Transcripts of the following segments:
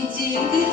тільки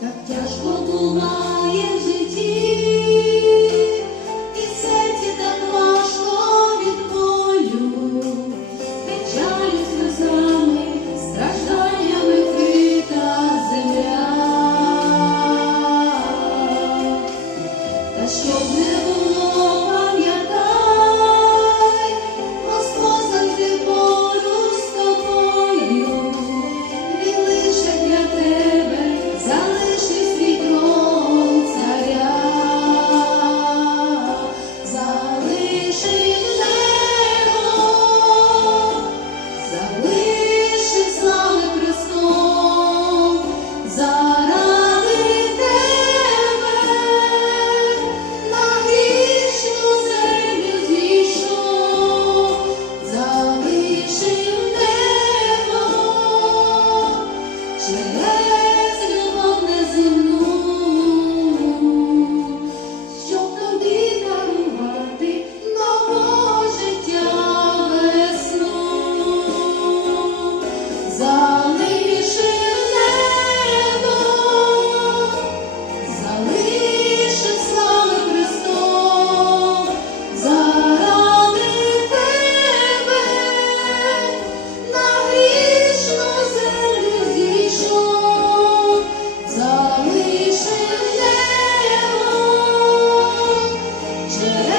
так тяжко буває Jesus.